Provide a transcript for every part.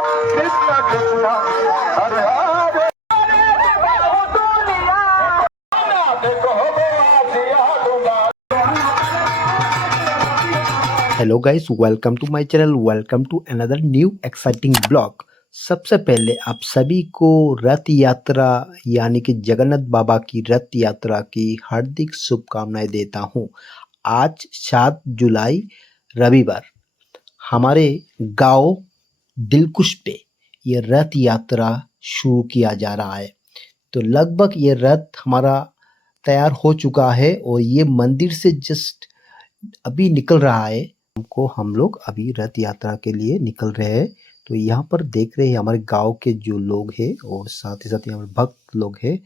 Krishna Krishna Hare Hare hello guys, welcome to my channel. Welcome to another new exciting blog. सबसे पहले आप सभी को रथ यात्रा यानी कि जगन्नाथ बाबा की रथ यात्रा की हार्दिक शुभकामनाएं देता हूं। आज 7 जुलाई रविवार हमारे गांव दिलकुश पे ये रथ यात्रा शुरू किया जा रहा है। तो लगभग ये रथ हमारा तैयार हो चुका है और ये मंदिर से जस्ट अभी निकल रहा है। हम लोग अभी रथ यात्रा के लिए निकल रहे हैं। तो यहाँ पर देख रहे हैं हमारे गांव के जो लोग हैं और साथ ही साथ यहाँ पर भक्त लोग हैं,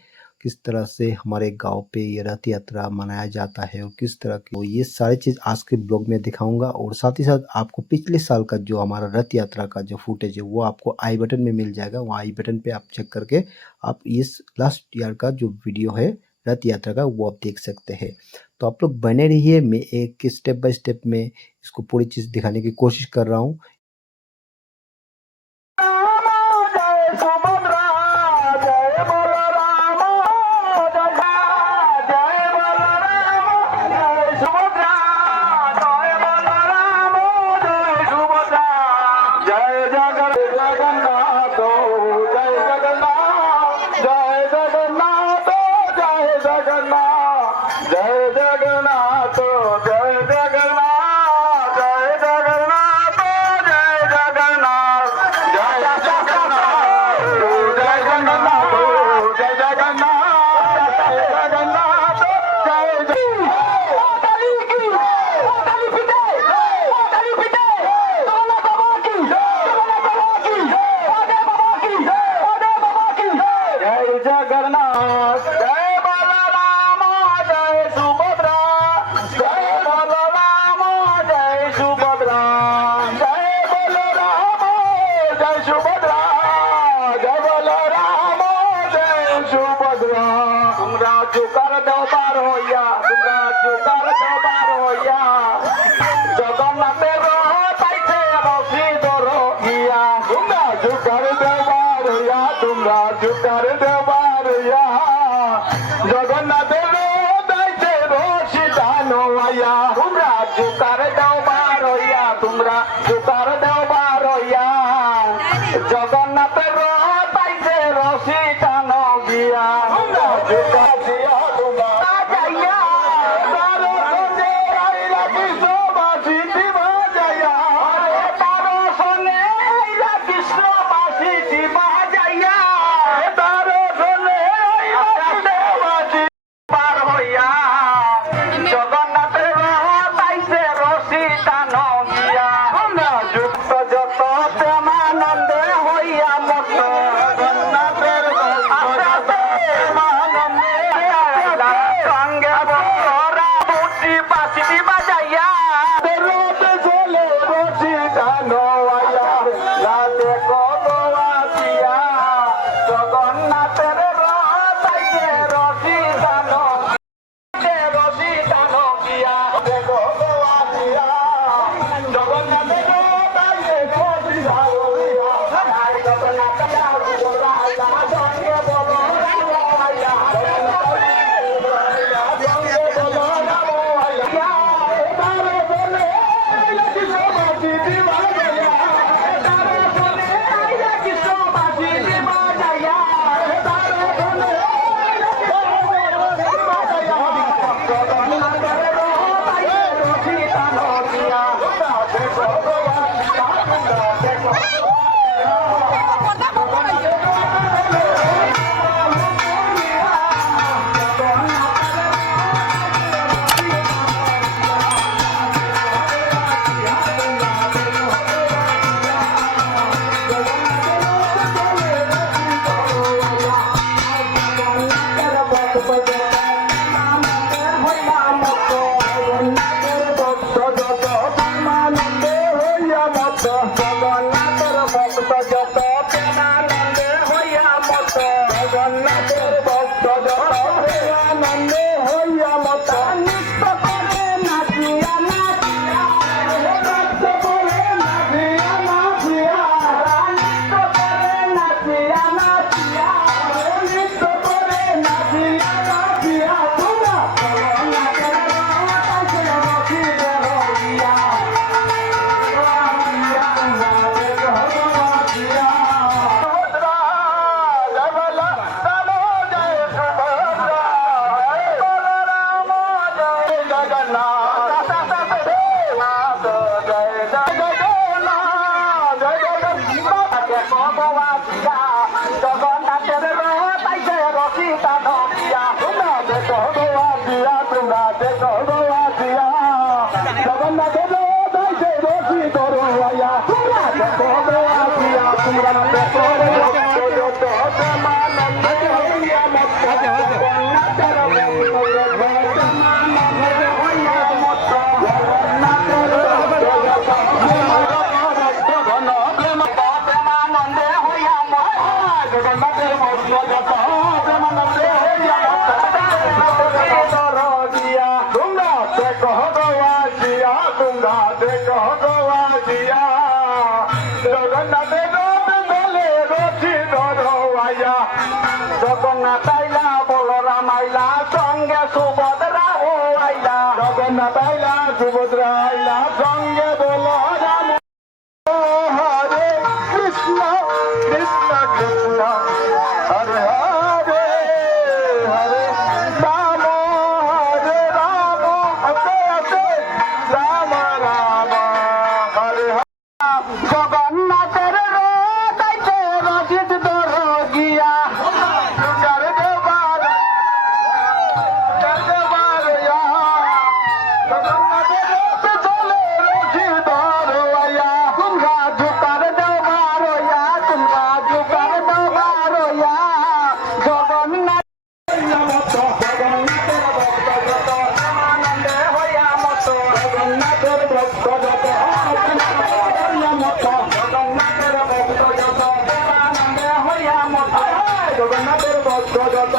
किस तरह से हमारे गांव पे ये रथ यात्रा मनाया जाता है और किस तरह की, तो ये सारी चीज़ आज के ब्लॉग में दिखाऊंगा। और साथ ही साथ आपको पिछले साल का जो हमारा रथ यात्रा का जो फुटेज है वो आपको आई बटन में मिल जाएगा। वहाँ आई बटन पे आप चेक करके आप इस लास्ट ईयर का जो वीडियो है रथ यात्रा का वो आप देख सकते हैं। तो आप लोग बने रहिए, मैं एक स्टेप बाय स्टेप में इसको पूरी चीज़ दिखाने की कोशिश कर रहा हूँ। তোমরা দেখো যত প্রেমানন্দে হইয়া মত্ত জগন্নাথের প্রেমানন্দে হইয়া মত্ত জগন্নাথের প্রেমানন্দে হইয়া মত্ত জগন্নাথের মত্ত যত প্রেমানন্দে হইয়া মত্ত দরজিয়া তোমরা দেখো গওয়াজিয়া তোমরা দেখো গওয়াজিয়া জগন্নাথের দলে রথি ধরওয়াইয়া জগন্নাথ আইলা বলরাম আইলা সঙ্গে সুভদ্রা ও আইলা জগন্নাথ আইলা সুভদ্রা আইলা সঙ্গে বলরাম হরে কৃষ্ণ কৃষ্ণ কৃষ্ণ হরে হরে হরে রাম হরে রাম হরে হরে রাম রাম হরে হরে জগন্নাথের রথে রচিত দরজিয়া চার দেবার জগন্নাথের রথে চলে রচিত দরওয়াইয়া তোমরা ঝুকার দেবারইয়া তোমরা ঝুকার দেবারইয়া জগন্নাথ জগন্নাথের ভক্ত যত আনন্দে হইয়া মত জগন্নাথের ভক্ত যত জগন্নাথের ভক্ত যত আনন্দে হইয়া মত জগন্নাথের ভক্ত যত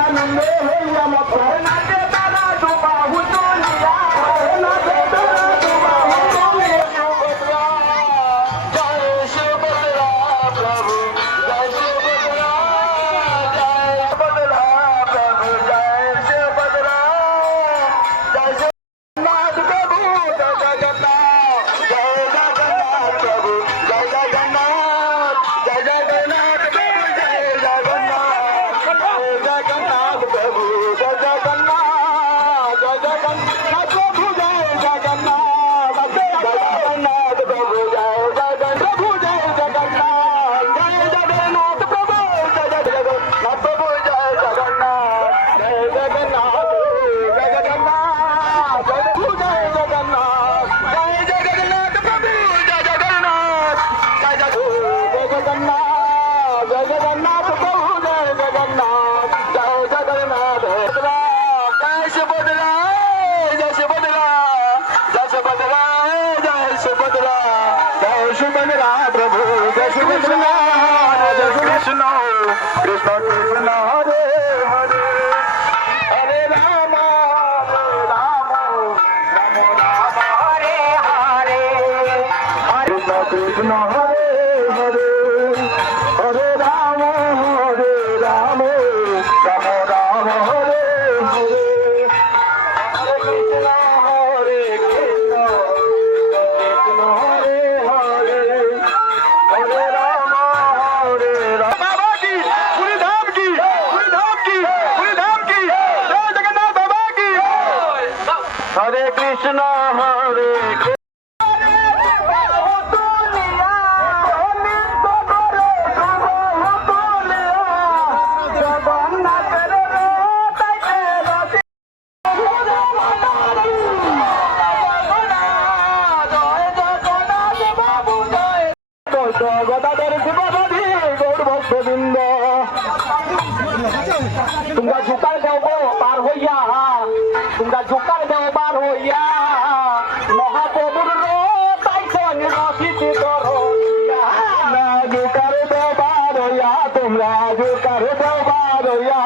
আনন্দে হইয়া মত নাচে তারা ডুবা হুতুলিয়া নাচে তারা ডুবা হুতুলিয়া সুভদ্রা জয় সুভদ্রা প্রভু জয় সুভদ্রা জয় সুভদ্রা প্রভু জয় সুভদ্রা জয় জগন্নাথ প্রভু জয় জগন্নাথ জয় জগন্নাথ প্রভু জয় জগন্নাথ জয় জগন্নাথ প্রভু জয় জগন্নাথ জয় জগন্নাথ প্রভু জয় জগন্নাথ জয় জগন্নাথ প্রভু জয় জগন্নাথ জয় জগন্নাথ প্রভু জয় জগন্নাথ প্রভু জয় জগন্নাথ জয় জগন্নাথ প্রভু জয় জগন্নাথ প্রভু জয় জগন্নাথ জয় জগন্নাথ জয় জগন্নাথ জয় প্রভু জয় জগন্নাথ জয় জগন্নাথ প্রভু জয় জগন্নাথ জয় জগন্নাথ জয় জগন্নাথ প্রভু জয় জগন্নাথ জয় জগন্নাথ জয় সুভদ্রা জয় সুভদ্রা জয় সুভদ্রা জয় সুভদ্রা জয় সুভদ্রা প্রভু জয় সুভদ্রা জয় কৃষ্ণ কৃষ্ণ কৃষ্ণ হরে হরে হরে রাম রাম রাম রাম হরে হরে কৃষ্ণ কৃষ্ণ হরে হরে হরে রাম রাম রাম হরে হরে হরে কৃষ্ণ হরে কৃষ্ণ কৃষ্ণ হরে হরে হরে রাম বাবা কি পুরি ধাম কি পুরি ধাম কি পুরি ধাম কি জয় জগন্নাথ বাবা কি হরে কৃষ্ণ হরে কৃষ্ণ জগদাদের শিবসাধী গৌর ভক্তবৃন্দ তোমরা ঝুকার দেব পার হইয়া তোমরা ঝুকার দেব পার হইয়া মহাপ্রভুর তাইছেন রচিত করইয়া ঝুকার দেব পার হইয়া তোমরা ঝুকার দেব পার হইয়া